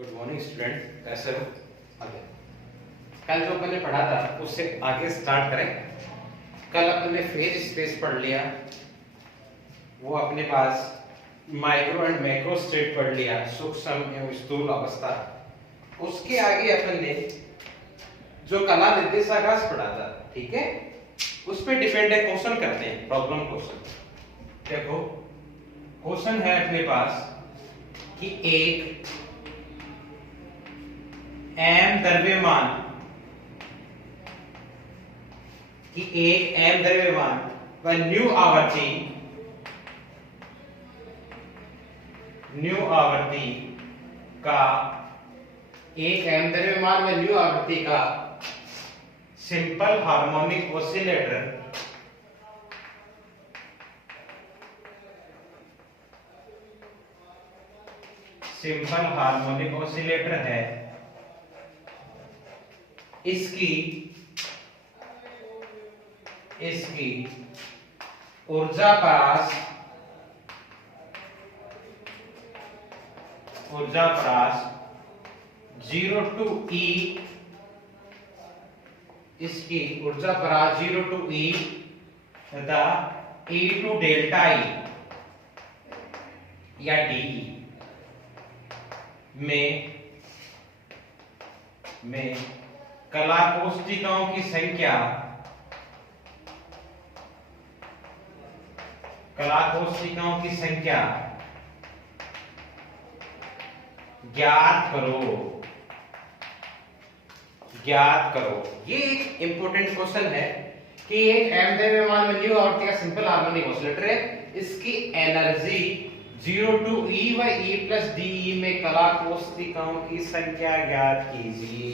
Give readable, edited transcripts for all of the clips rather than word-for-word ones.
Good morning student, कैसे हो? आगे कल जो अपन ने पढ़ा था उससे आगे स्टार्ट करें। कल अपन ने फेज स्पेस पढ़ लिया, वो अपने पास माइक्रो एंड मैक्रो स्टेट पढ़ लिया, सूक्ष्म एवं स्थूल अवस्था। उसके आगे अपन ने जो कला निर्देशाकाश पढ़ा था, ठीक है, उस पे डिपेंड है। क्वेश्चन करते हैं, प्रॉब्लम क्वेश्चन। देखो क्वेश्चन है अपने पास कि एक एम द्रव्यमान व न्यू आवृत्ति का एक एम द्रव्यमान व न्यू आवृत्ति का सिंपल हार्मोनिक ऑसिलेटर है। इसकी ऊर्जा परास 0 to E, इसकी ऊर्जा परास 0 to E तथा E to डेल्टा E या DE में कला कोष्ठिकाओं की संख्या ज्ञात करो। ये एक इंपॉर्टेंट क्वेश्चन है कि एक एम द्रव्यमान में न्यू आवृत्ति का सिंपल हार्मोनिक ऑसिलेटर है, इसकी एनर्जी 0 to E व E plus DE में कला कोष्ठिकाओं की संख्या ज्ञात कीजिए।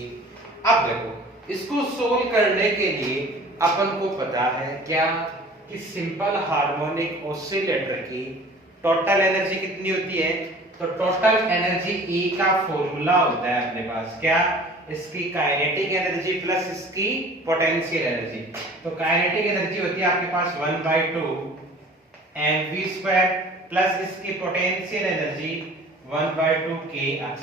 अब देखो, इसको सोल्व करने के लिए अपन को पता है क्या कि सिंपल हार्मोनिक ऑसिलेटर की टोटल एनर्जी कितनी होती है। तो टोटल एनर्जी E का फॉर्मूला होता है अपने पास क्या, इसकी काइनेटिक एनर्जी प्लस इसकी पोटेंशियल एनर्जी। तो काइनेटिक एनर्जी होती है आपके पास 1/2 mv² प्लस इसकी पोटेंशियल एनर्जी 1/2 kr²,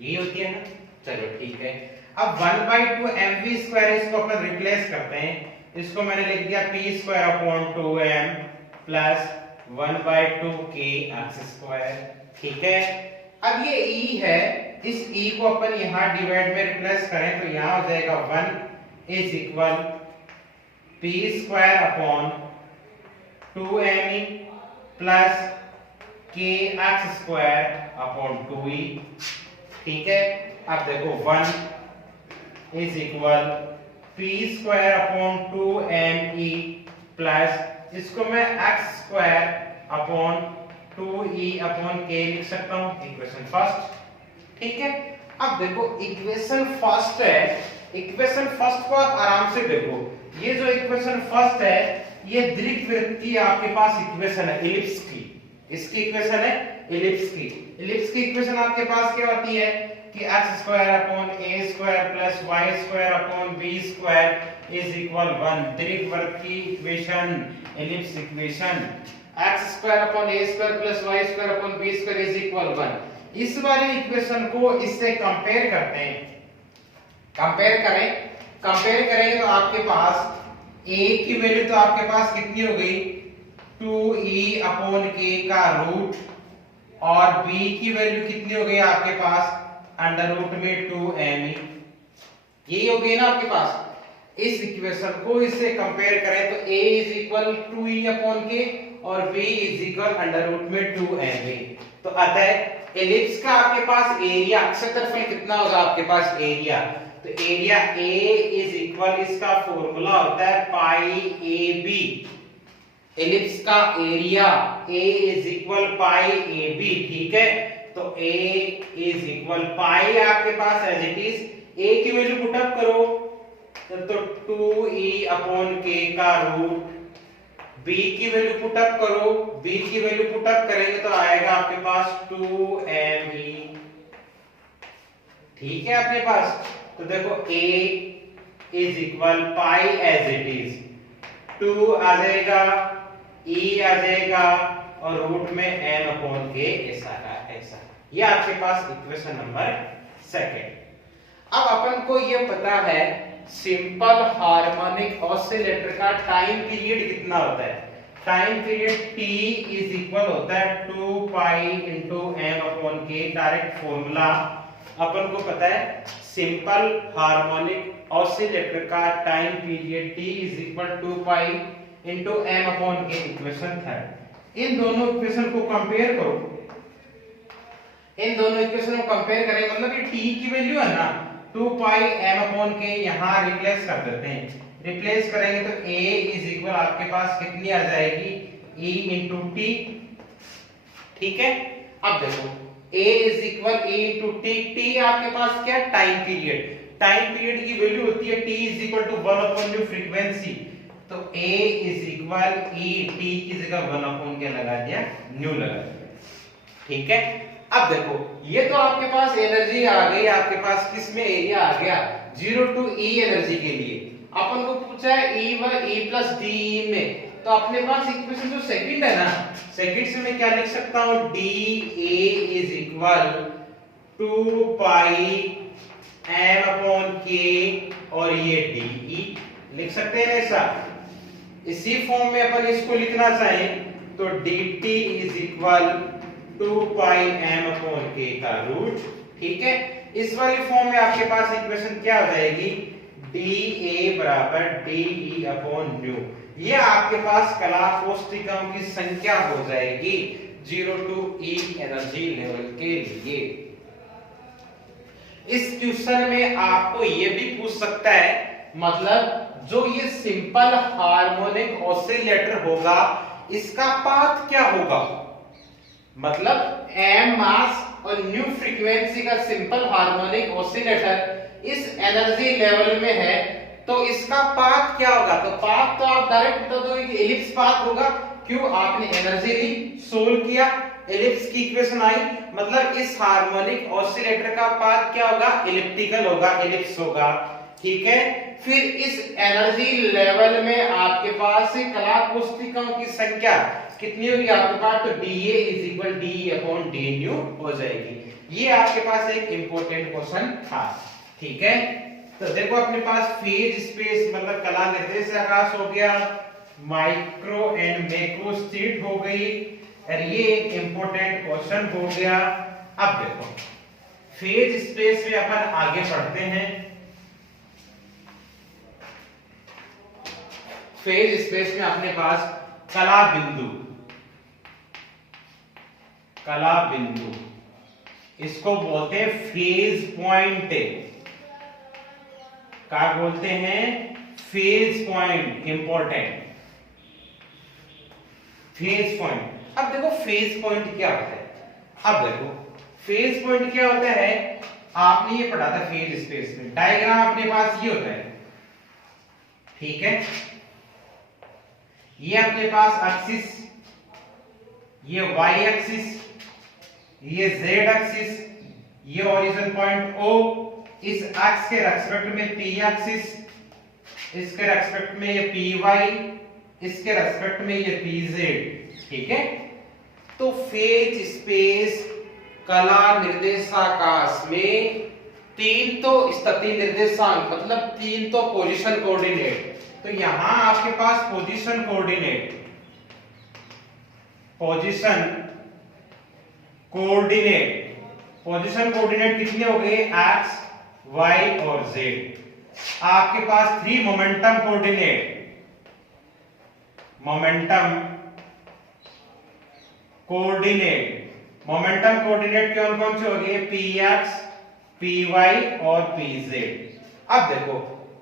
ये होती है ना। चलो ठीक है, अब 1/2 mv² इसको अपन रिप्लेस करते हैं। इसको मैंने लिख दिया p²/2m प्लस 1/2 kr², ठीक है। अब ये E है, इस E को अपन यहाँ डिवाइड में रिप्लेस करें तो यहाँ हो जाएगा 1 is equal p²/2me plus kr²/2e, ठीक है। अब देखो 1 इज इक्वल p²/2me प्लस इसको मैं x²/2e/k लिख सकता हूं, इक्वेशन फर्स्ट, ठीक है। अब देखो इक्वेशन फर्स्ट है, इक्वेशन फर्स्ट को आप आराम से देखो। ये जो इक्वेशन फर्स्ट है ये दीर्घवृत्तीय आपके पास इक्वेशन है इलिप्स की। इसकी इक्वेशन है इलिप्स की। इलिप्स की इक्वेशन आपके पास क्या होती है कि x²/a² plus y²/b² is equal 1। दीर्घवृत्तीय equation, ellipse equation x²/a² plus y²/b² is equal 1। इस वाली इक्वेशन को इससे कंपेयर करते हैं, कंपेयर करेंगे तो आपके पास a की वैल्यू तो आपके पास कितनी हो गई 2e/k का रूट, और b की वैल्यू कितनी हो गई आपके पास √2me, यही हो गई ना आपके पास। इस इक्वेशन को इससे कंपेयर करें तो a इज इक्वल 2e/k और b इज इक्वल √2me। तो अतः एलिप्स का आपके पास एरिया, क्षेत्रफल कितना होगा आपके पास एरिया, तो एरिया A इज इक्वल, इसका फॉर्मूला होता है पाई AB। एलिप्स का area A is equal pi AB, ठीक है। तो A इज इक्वल पाई आपके पास एज इट इज, A की वैल्यू पुट अप करो तो 2e/k का रूट, B की वैल्यू पुट अप करो, B की वैल्यू पुट अप करेंगे तो आएगा आपके पास 2me, ठीक है अपने पास। तो देखो A is equal pi as it is, 2 आ जाएगा, E आ जाएगा और रूट में m/k ऐसा का ऐसा। ये आपके पास इक्वेशन नंबर सेकंड। अब अपन को ये पता है सिंपल हार्मोनिक ऑसिलेटर का टाइम पीरियड कितना होता है। Time period t is equal होता है 2 pi into M upon K. Direct formula अपन को पता है सिंपल हार्मोनिक ऑसिलेटर का time period t is equal 2 pi into M upon K. Equation third. इन दोनों इक्वेशन को कंपेयर करो। इन दोनों इक्वेशन को कंपेयर करें मतलब ये t की वैल्यू है ना 2 पाई एम अपॉन के, यहां रिप्लेस कर देते हैं। रिप्लेस करेंगे तो a इज इक्वल आपके पास कितनी आ जाएगी e इंटू टी। ठीक है, अब देखो a is equal e into t. T आपके पास क्या टाइम पीरियड। टाइम पीरियड की वैल्यू होती है t is equal to 1 upon nu frequency. तो a is equal e t की जगह 1 अपॉन क्या लगा दिया, न्यू लगा दिया। ठीक है, अब देखो ये तो आपके पास एनर्जी आ गई, आपके पास किस में एरिया आ गया 0 टू e एनर्जी के लिए। अपन को पूछा है e व e प्लस d में, तो अपने पास इक्वेशन जो सेकंड है ना, सेकंड से मैं क्या लिख सकता हूं d a is equal 2 pi m upon k और ये d e लिख सकते हैं ऐसा। इसी फॉर्म में अपन इसको लिखना चाहें तो dt is equal 2 pi m upon k का रूट। ठीक है, इस वाली फॉर्म में आपके पास इक्वेशन क्या हो जाएगी dA बराबर dE अपॉन न्यू। ये आपके पास कला कोष्ठिकाओं की संख्या हो जाएगी 0 टू E एनर्जी लेवल के लिए। इस क्वेश्चन में आपको ये भी पूछ सकता है मतलब जो ये सिंपल हार्मोनिक ऑसिलेटर होगा इसका पाथ क्या होगा। मतलब m मास और न्यू फ्रीक्वेंसी का सिंपल हार्मोनिक ऑसिलेटर इस एनर्जी लेवल में है तो इसका पाथ क्या होगा। तो पाथ तो आप डायरेक्ट बता दो कि एलिप्स पाथ होगा। क्यों, आपने एनर्जी ली, सोल्व किया, एलिप्स की इक्वेशन आई, मतलब इस हार्मोनिक ऑसिलेटर का पाथ क्या होगा, एलिप्टिकल होगा, एलिप्स होगा। ठीक है, फिर इस एनर्जी लेवल में आपके पास कला कोष्ठिकाओं की संख्या कितनी होगी आपके पास, तो dA is equal dE upon d new हो जाएगी। ये आपके पास एक इंपॉर्टेंट क्वेश्चन था। ठीक है, तो देखो अपने पास फेज स्पेस मतलब कला निर्देश आकाश हो गया, माइक्रो एंड मैक्रो स्टेट हो गई और ये एक इंपॉर्टेंट क्वेश्चन हो गया। अब देखो फेज स्पेस में अपन आगे बढ़ते हैं। फेज स्पेस में अपने पास कला बिंदु, कला बिंदु इसको बोलते हैं फेज पॉइंट। क्या बोलते हैं, phase point, important phase point. अब देखो फेज पॉइंट क्या होता है। अब देखो फेज पॉइंट क्या होता है, आपने ये पढ़ा था फेज स्पेस में। डायग्राम अपने पास ये होता है। ठीक है, ये अपने पास एक्सिस, ये वाई एक्सिस, ये जेड एक्सिस, ये ओरिजिन पॉइंट O, इस एक्स के रेस्पेक्ट में P एक्सिस, इसके रेस्पेक्ट में ये PY, इसके रेस्पेक्ट में ये PZ। ठीक है, तो फेज स्पेस कला निर्देशाकाश में तीन तो स्थिति निर्देशांक मतलब तीन तो पोजीशन कोऑर्डिनेट। तो यहां आपके पास position coordinate, position coordinate, position coordinate कितने हो गए x, y और z। आपके पास 3 momentum coordinate, momentum coordinate, momentum coordinate कौन कौन से हो गए, px, py और pz। अब देखो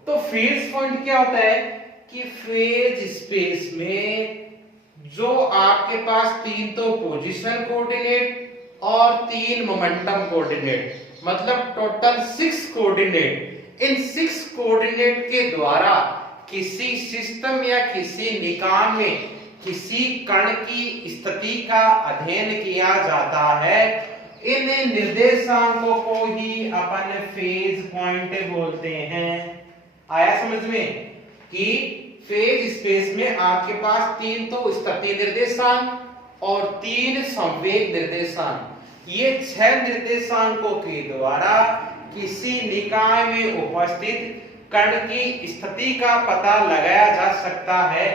तो फेज पॉइंट क्या होता है कि फेज स्पेस में जो आपके पास तीन तो पोजीशन कोऑर्डिनेट और 3 मोमेंटम कोऑर्डिनेट मतलब टोटल 6 कोऑर्डिनेट, इन 6 कोऑर्डिनेट के द्वारा किसी सिस्टम या किसी निकाय में किसी कण की स्थिति का अध्ययन किया जाता है। इन निर्देशांकों को ही अपन फेज पॉइंट बोलते हैं। आया समझ में कि फेज स्पेस में आपके पास 3 तो स्थिति निर्देशांक और 3 संवेग निर्देशांक ये 6 निर्देशांकों के द्वारा किसी निकाय में उपस्थित कण की स्थिति का पता लगाया जा सकता है,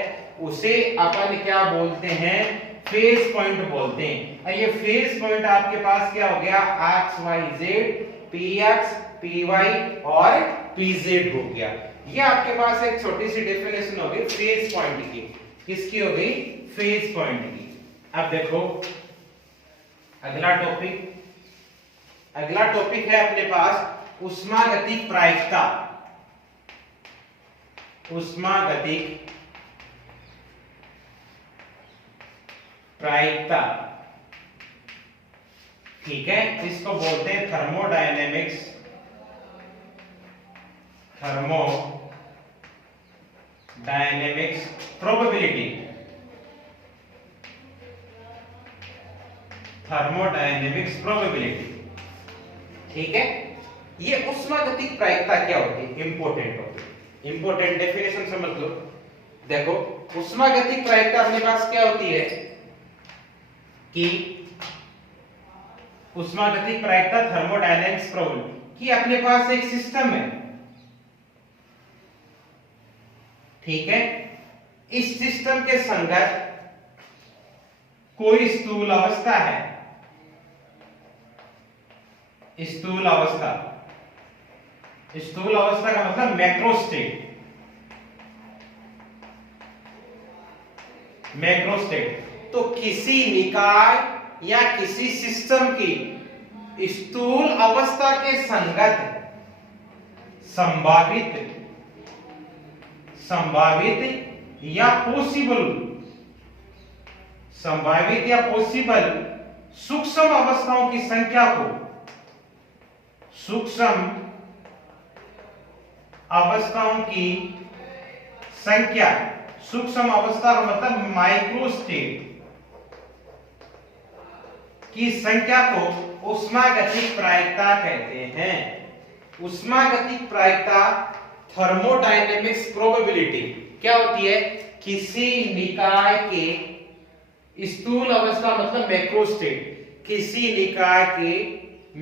उसे अपन क्या बोलते हैं, फेज पॉइंट बोलते हैं। और ये फेज पॉइंट आपके पास क्या हो गया, x y z, p x p y और पी जेड हो गया। ये आपके पास एक छोटी सी डेफिनेशन होगी फेज पॉइंट की। किसकी हो गई, फेज पॉइंट की। अब देखो अगला टॉपिक है अपने पास उष्मागतिक प्रायिकता। उष्मागतिक प्रायिकता, ठीक है, इसको बोलते हैं थर्मोडायनेमिक्स, प्रोबेबिलिटी, थर्मोडायनेमिक्स प्रोबेबिलिटी, ठीक है। ये उष्मागतिक प्रायिकता क्या होती है, इंपॉर्टेंट होती है, इंपॉर्टेंट डेफिनेशन समझ लो। देखो उष्मागतिक प्रायिकता अपने पास क्या होती है कि उष्मागतिक प्रायिकता थर्मोडायनेमिक्स प्रोबेबिलिटी कि अपने पास एक सिस्टम है, ठीक है, इस सिस्टम के संगत कोई स्थूल अवस्था है, स्थूल अवस्था का मतलब मैक्रो स्टेट। तो किसी निकाय या किसी सिस्टम की स्थूल अवस्था के संगत संभावित या पॉसिबल सूक्ष्म अवस्थाओं की संख्या को, सूक्ष्म अवस्थाओं की संख्या, सूक्ष्म अवस्था का मतलब माइक्रोस्टेट की संख्या को उष्मागतिक प्रायिकता कहते हैं। उष्मागतिक प्रायिकता थर्मोडायनेमिक्स प्रोबेबिलिटी क्या होती है, किसी निकाय के स्थूल अवस्था मतलब मैक्रोस्टेट, किसी निकाय के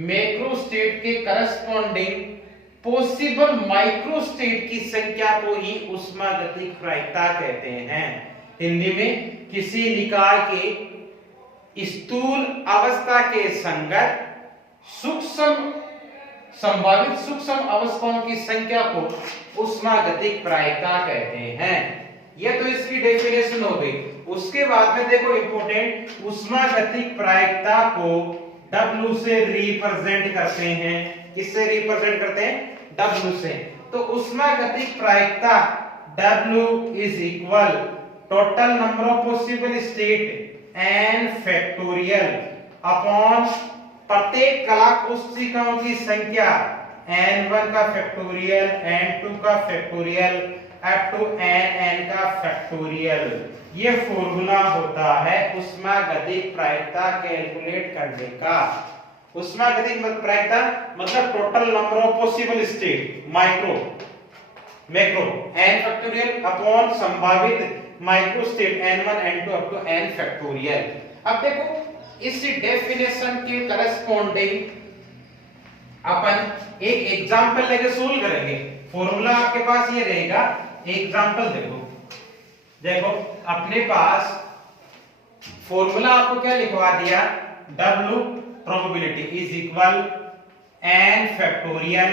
मैक्रोस्टेट के करस्पॉन्डिंग पॉसिबल माइक्रोस्टेट की संख्या को ही उष्मागतिक प्रायिकता कहते हैं। हिंदी में किसी निकाय के स्थूल अवस्था के संगत संभावित सूक्ष्म अवस्थाओं की संख्या को उष्मागतिक प्रायिकता कहते हैं। यह तो इसकी डेफिनेशन हो गई। उसके बाद में देखो इंपॉर्टेंट, उष्मागतिक प्रायिकता को W से रिप्रेजेंट करते हैं। किससे रिप्रेजेंट करते हैं, W से। तो उष्मागतिक प्रायिकता W is equal total number of possible state n factorial upon प्रत्येक कला कोशिकाओं की संख्या n1 का फैक्टोरियल, n2 का फैक्टोरियल अप टू nn का फैक्टोरियल। ये फॉर्मूला होता है उष्मागतिक प्रायिकता कैलकुलेट करने का। उष्मागतिक प्रायिकता मतलब total number of possible state macro n factorial upon संभावित micro state n1 n2 up to n factorial. अब देखो इस डेफिनेशन के करस्पॉन्डिंग अपन एक एग्जांपल लेके सोल्व करेंगे। फॉर्मूला आपके पास ये रहेगा, एग्जांपल देखो अपने पास फॉर्मूला आपको क्या लिखवा दिया, W probability is equal n factorial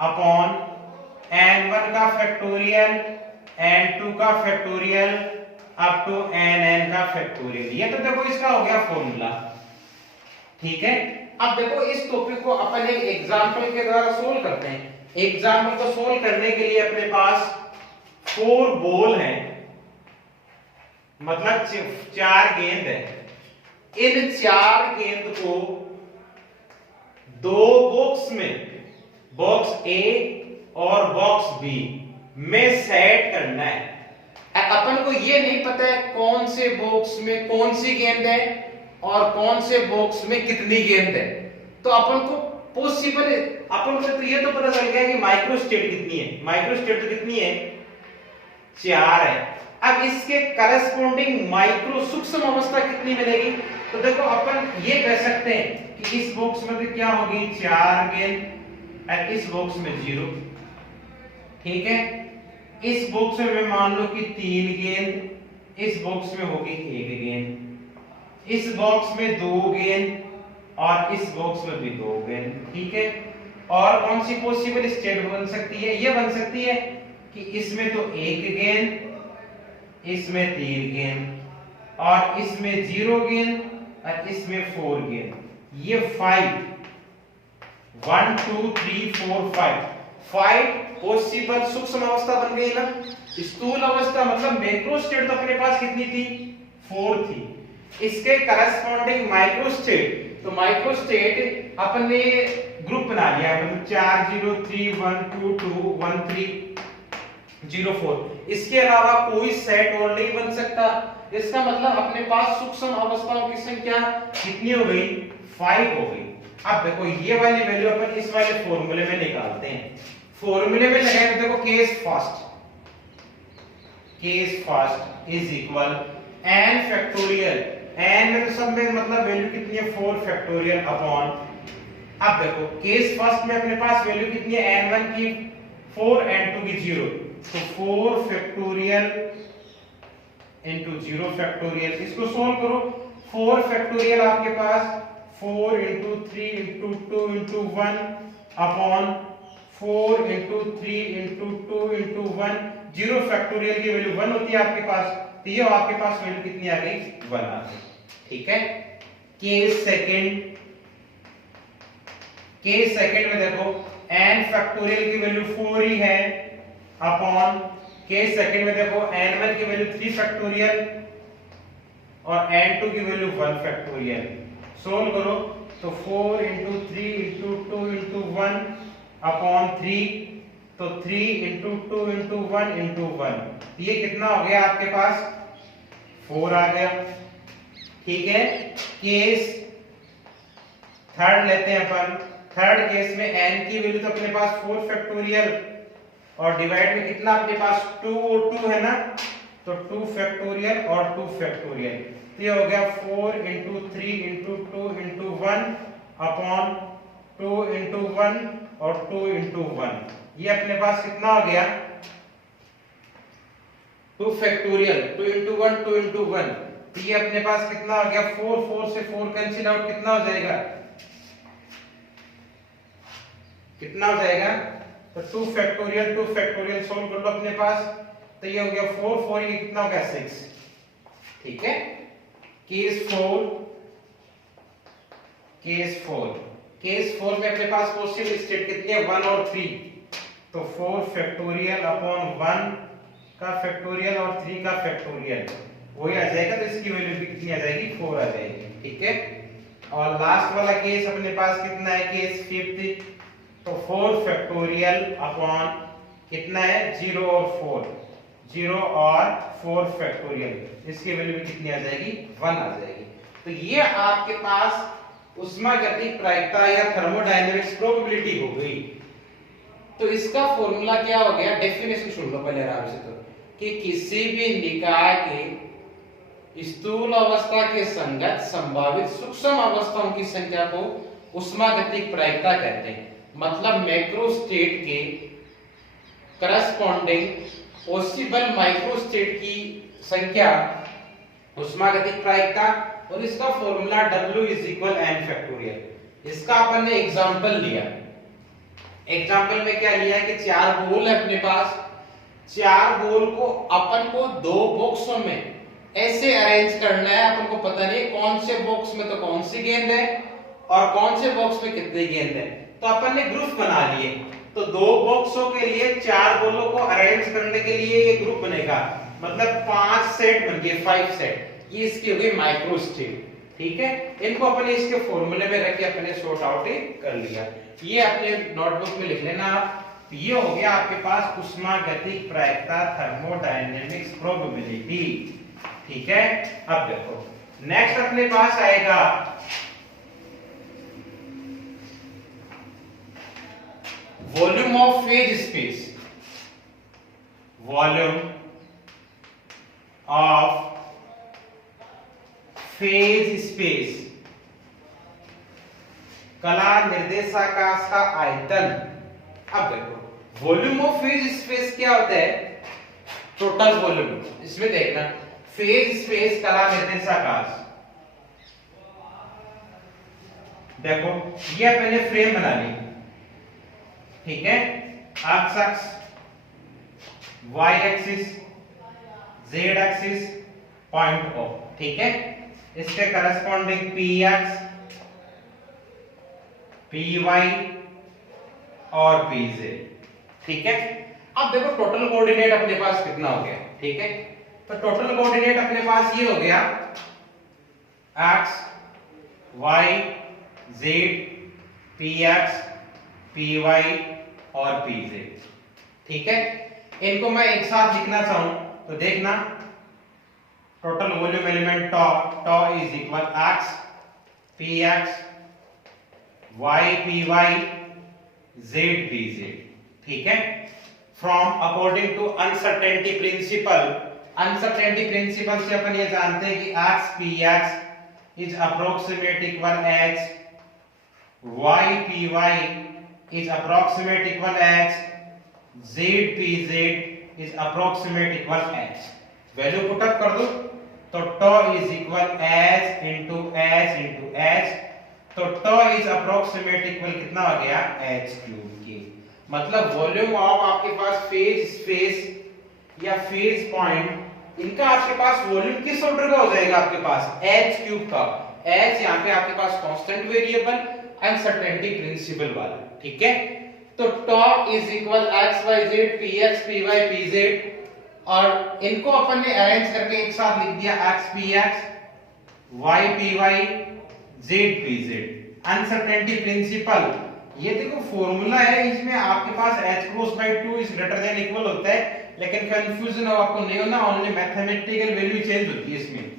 upon n1 का फैक्टोरियल, n2 का फैक्टोरियल अप टू nn का फैक्टोरियल। ये तो देखो इसका हो गया फॉर्मूला, ठीक है। अब देखो इस टॉपिक को अपन एक एग्जांपल के द्वारा सोल्व करते हैं। एग्जांपल को सोल्व करने के लिए अपने पास 4 बॉल हैं, मतलब 4 गेंद है। इन 4 गेंद को 2 बॉक्स में, बॉक्स ए और बॉक्स बी में सेट करना है। अपन को ये नहीं पता है कौन से बॉक्स में कौन सी गेंद है और कौन से बॉक्स में कितनी गेंद है। तो अपन को पॉसिबल, अपन को तो ये तो पता चल गया कि माइक्रोस्टेट कितनी है, माइक्रोस्टेट तो कितनी है, 4 है। अब इसके करस्पॉन्डिंग माइक्रो सूक्ष्म अवस्था कितनी मिलेगी, तो देखो अपन ये कह सकते हैं कि इस बॉक्स में भी क्या होगी 4 गेंद और इस बॉक्स में 0, ठीक है। इस बॉक्स में मान लो कि 3 गेंद, इस बॉक्स में होगी 1 गेंद, इस बॉक्स में 2 गेंद और इस बॉक्स में भी 2 गेंद, ठीक है। और कौन सी पॉसिबल स्टेट बन सकती है, ये बन सकती है कि इसमें तो 1 गेंद, इसमें 3 गेंद और इसमें 0 गेंद और इसमें 4 गेंद, ये 5 1 2 3 4 5 पॉसिबल सूक्ष्म अवस्था बन गई ना। स्थूल अवस्था मतलब मैक्रो स्टेट तो अपने पास कितनी थी 4 थी। इसके करस्पॉन्डिंग माइक्रो स्टेट, तो माइक्रो स्टेट अपन ने ग्रुप बना लिया मतलब 4 0 3 1 2 2 1 3 0 4। इसके अलावा कोई सेट और नहीं बन सकता। इसका मतलब अपने पास सूक्ष्म अवस्थाओं की संख्या कितनी हो गई 5 हो गई। अब देखो ये वाली वैल्यू अपन इस वाले फॉर्मूले में निकालते हैं। फॉर्मूले में लगाए तो देखो case first is equal n factorial, n में तो सब में मतलब वैल्यू कितनी है 4 फैक्टोरियल अपॉन, अब देखो केस फर्स्ट में अपने पास वैल्यू कितनी है n1 की 4 n2 की 0, तो 4 फैक्टोरियल इनटू 0 फैक्टोरियल। इसको सोल्व करो, 4 फैक्टोरियल आपके पास 4 into 3 into 2 into 1 upon 4 into 3 into 2 into 1, 0 factorial की वैल्यू 1 होती है आपके पास, तो ये आपके पास वैल्यू कितनी आ गई 1 आ गई, ठीक है। केस सेकंड में देखो n फैक्टोरियल की वैल्यू 4 ही है अपॉन, केस सेकंड में देखो n1 की वैल्यू 3 फैक्टोरियल और n2 की वैल्यू 1 फैक्टोरियल। सोल्व करो तो 4 इंटू 3 इंटू 2 इंटू 1 अपॉन 3, तो 3 इंटू 2 इंटू 1 इंटू 1, ये कितना हो गया आपके पास 4 आ गया, ठीक है। केस थर्ड लेते हैं अपन। थर्ड केस में n की वैल्यू तो अपने पास 4 फैक्टोरियल और डिवाइड में कितना अपने पास 2 और 2 है ना, तो 2 फैक्टोरियल और 2 फैक्टोरियल, तो ये हो गया 4 into 3 into 2 into 1 upon 2 into 1 और 2 इंटू 1, ये अपने पास कितना हो गया 2 फैक्टोरियल, 2 इंटू 1 2 इंटू 1, तो ये अपने पास कितना हो गया 4, 4 से 4 कैंसिल आउट, कितना हो जाएगा, कितना हो जाएगा, तो 2 फैक्टोरियल सोल्व कर लो अपने पास, तो ये हो गया 4 4, ये कितना हो गया 6, ठीक है। केस 4 में अपने पास पॉसिबल स्टेट कितनी है 1 और 3, तो 4 फैक्टोरियल अपॉन 1 का फैक्टोरियल और 3 का फैक्टोरियल वही आ जाएगा, तो इसकी वैल्यू भी कितनी आ जाएगी 4 आ जाएगी, ठीक है। और लास्ट वाला केस अपने पास कितना है केस फिफ्थ, तो 4 फैक्टोरियल अपॉन कितना है 0 और 4, 0 और 4 फैक्टोरियल, इसकी वैल्यू कितनी आ जाएगी 1 आ जाएगी। तो ये आपके पास ऊष्मागतिक प्रायिकता या थर्मोडायनेमिक्स प्रोबेबिलिटी हो गई। तो इसका फॉर्मूला क्या हो गया, डेफिनेशन सुन लो पहले आराम से, तो कि किसी भी निकाय के स्थूल अवस्था के संगत संभावित सूक्ष्म अवस्थाओं की संख्या को ऊष्मागतिक प्रायिकता कहते हैं। मतलब मैक्रो स्टेट के करस्पॉन्डिंग पॉसिबल माइक्रो स्टेट की संख्या ऊष्मागतिक प्रायिकता, और इसका formula W is equal n factorial. इसका अपन ने एग्जांपल लिया, एग्जांपल में क्या लिया कि 4 बॉल है अपने पास, 4 बॉल को अपन को 2 बॉक्सों में ऐसे अरेंज करना है, अपन को पता नहीं कौन से बॉक्स में तो कौन सी गेंद है और कौन से बॉक्स में कितनी गेंद है, तो अपन ने ग्रुप बना लिए। तो 2 बॉक्सों के लिए 4 बॉलों को अरेंज करने के लिए ये ग्रुप बनेगा, मतलब 5 सेट बन गए 5 सेट, ये इसकी हो गई माइक्रो स्टेट, ठीक है। इनको अपने इसके फॉर्मूले में रख के अपने सॉर्ट आउट कर लिया, ये अपने नोटबुक में लिख लेना आप। ये हो गया आपके पास ऊष्मागतिक प्रायिकता थर्मोडायनेमिक्स प्रोबेबिलिटी, ठीक है। अब देखो नेक्स्ट अपने पास आएगा volume of phase space, volume of phase space, कला निर्देशाकाश का आयतन। अब देखो वॉल्यूम ऑफ फेज स्पेस क्या होता है, टोटल वॉल्यूम। इसमें देखना फेज स्पेस कला निर्देशाकाश, देखो ये अपने फ्रेम बना ली, ठीक है, x axis, y axis, z axis, point O, ठीक है, इसके corresponding p x, p y और पी जेड, ठीक है। अब देखो टोटल कोऑर्डिनेट अपने पास कितना हो गया, ठीक है, तो टोटल कोऑर्डिनेट अपने पास ये हो गया x, y, z, p x, p y और पी जेड, ठीक है। इनको मैं एक साथ लिखना चाहूं तो देखना total volume element tau is equal x p x, y p y, z p z, ठीक है। From according to uncertainty principle, uncertainty principle से अपन ये जानते हैं कि x p x is approximate equal h, y py is approximate equal h, z pz is approximate equal h। Value put up कर दो तो τ is equal h into h, तो τ is approximate equal कितना आ गया h क्यूब के। मतलब volume of आपके पास phase space या फेज पॉइंट, इनका आपके पास वॉल्यूम किस ऑर्डर का हो जाएगा, आपके पास h क्यूब का। h यहाँ पे आपके पास कांस्टेंट वेरिएबल, अनसर्टेनिटी प्रिंसिपल वाला, ठीक है। तो τ is equal x y z p x p y p z, और इनको अपन ने अरेंज करके एक साथ लिख दिया x p x, y p y, z p z. Uncertainty principle, ये देखो फॉर्मूला है, इसमें आपके पास h cross by 2 is greater than equal होता है, लेकिन कंफ्यूजन हो आपको नहीं होना, ओनली मैथमेटिकल वैल्यू चेंज होती है इसमें,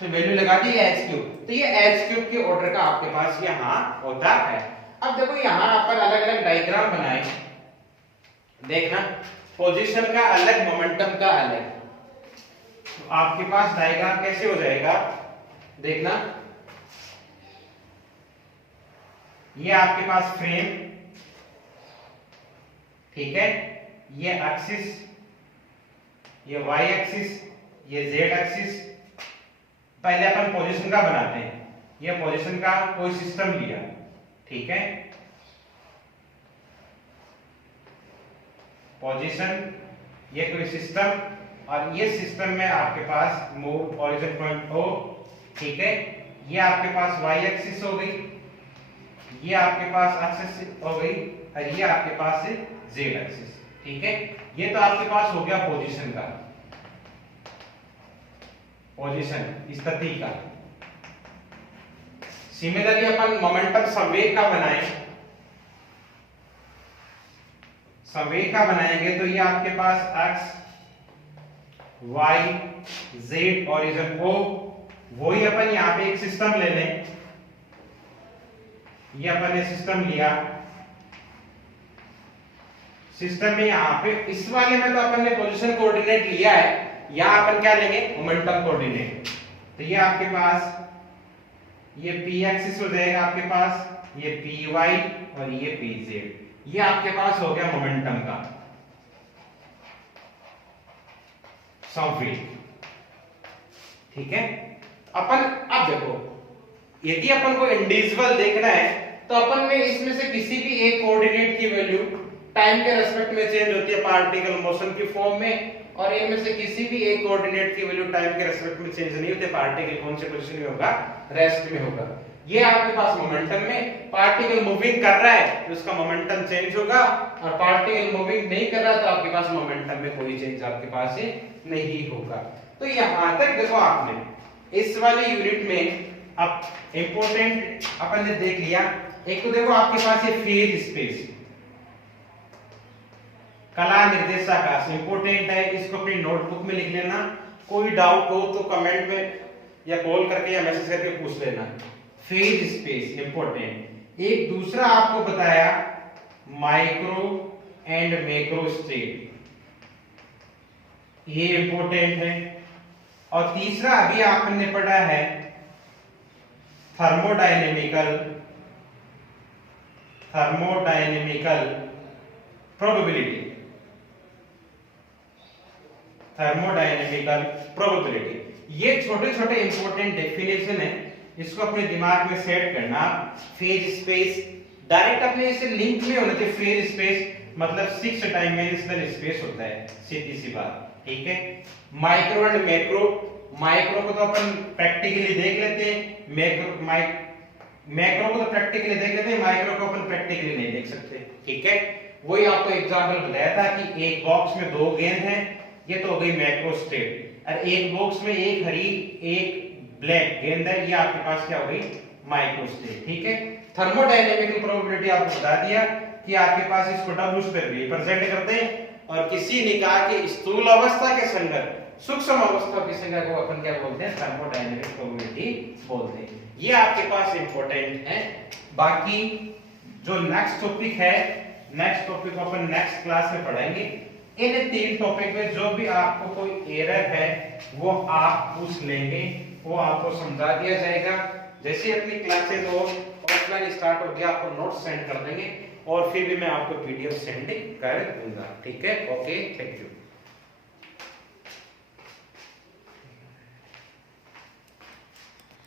तो वैल्यू लगा दी h क्यूब, तो ये h क्यूब के ऑर्डर का आपके पास यहाँ होता है। अब देखो यहाँ अपन अलग अलग डायग्राम बनाए, देखना पोजीशन का अलग, मोमेंटम का अलग, तो आपके पास डायग्राम कैसे हो जाएगा, देखना ये आपके पास फ्रेम, ठीक है, ये एक्सिस, ये वाई एक्सिस, ये जेड एक्सिस। पहले अपन पोजीशन का बनाते हैं, ये पोजीशन का कोई सिस्टम लिया, ठीक है, पोजीशन ये कोई सिस्टम, और ये सिस्टम में आपके पास मूव ओरिजिन पॉइंट ओ, ठीक है, ये आपके पास वाई एक्सिस हो गई, ये आपके पास एक्सिस हो गई, और ये आपके पास है जेड एक्सिस, ठीक है। ये तो आपके पास हो गया पोजीशन का, पोजीशन स्थिति का। सिमिलरली अपन मोमेंटम संवेग का बनाएं, संवेग का बनाएंगे तो ये आपके पास x y z origin o, वही अपन यहाँ पे एक सिस्टम ले लें, ये अपन ने सिस्टम लिया, सिस्टम में यहाँ पे इस वाले में तो अपन ने पोजीशन कोऑर्डिनेट लिया है, यहां अपन क्या लेंगे मोमेंटम कोऑर्डिनेट। तो ये आपके पास ये p एक्सिस हो जाएगा, आपके पास ये py और ये pz, ये आपके पास हो गया मोमेंटम का संवेग, ठीक है। अपन अब देखो यदि अपन को इंडिविजुअल देखना है तो अपन में इसमें से किसी भी एक कोऑर्डिनेट की वैल्यू टाइम के रेस्पेक्ट में चेंज होती है पार्टिकल मोशन की फॉर्म में, और इनमें से किसी भी एक कोऑर्डिनेट की वैल्यू टाइम के रेस्पेक्ट में चेंज नहीं होती, पार्टिकल कौन से पोजीशन में होगा, रेस्ट में होगा। ये आपके पास मोमेंटम में पार्टिकल मूविंग कर रहा है तो उसका मोमेंटम चेंज होगा, और पार्टिकल मूविंग नहीं कर रहा तो आपके पास मोमेंटम में कोई चेंज आपके पास नहीं होगा। तो यहां तक देखो आपने इस वाले यूनिट में अब इंपॉर्टेंट अपन ने देख लिया। एक तो देखो आपके पास ये फेज स्पेस, कला निर्देशाकाश इंपॉर्टेंट है, इसको अपनी नोटबुक में लिख लेना, कोई डाउट हो तो कमेंट में या कॉल करके या मैसेज करके पूछ लेना। Phase space important. एक दूसरा आपको बताया माइक्रो एंड मैक्रो स्टेट, ये इंपॉर्टेंट है। और तीसरा अभी आपने पढ़ा है थर्मोडायनेमिकल प्रोबेबिलिटी, थर्मोडायनेमिकल प्रोबेबिलिटी। ये छोटे छोटे इंपॉर्टेंट डेफिनेशन है, इसको अपने दिमाग में सेट करना। फेज स्पेस डायरेक्ट अपने इसे लिंक में होना चाहिए। फेज स्पेस मतलब 6 डायमेंशनल स्पेस होता है, सीधी सी बात, ठीक है। माइक्रो एंड मैक्रो, माइक्रो को तो अपन प्रैक्टिकली देख लेते हैं, मैक्रो को तो प्रैक्टिकली देख लेते हैं, माइक्रो को अपन प्रैक्टिकली नहीं देख सकते, ठीक है। वही आपको एग्जांपल बताया था कि एक बॉक्स में 2 गेंद हैं, ये तो हो गई मैक्रो स्टेट, और एक बॉक्स में एक हरी एक ब्लैक गेंद है, ये आपके पास क्या हो गई माइक्रो स्टेट, ठीक है। थर्मोडायनेमिकल प्रोबेबिलिटी आपको बता दिया कि आपके पास इसको W से रिप्रेजेंट करते हैं, और किसी निकाय के स्थूल अवस्था के संगत सूक्ष्म अवस्था के संगत को अपन क्या बोलते हैं, थर्मोडायनेमिक प्रोबेबिलिटी बोलते हैं। ये आपके पास इंपॉर्टेंट है। बाकी जो नेक्स्ट टॉपिक है, नेक्स्ट टॉपिक को अपन नेक्स्ट क्लास में पढ़ेंगे। इन 3 टॉपिक में जो भी आपको कोई एरर है वो आप पूछ लेंगे, वो आपको समझा दिया जाएगा। जैसे अपनी क्लासेस हो ऑफलाइन स्टार्ट हो गया, आपको नोट्स सेंड कर देंगे, और फिर भी मैं आपको पीडीएफ सेंड कर दूंगा, ठीक है। Okay, thank you.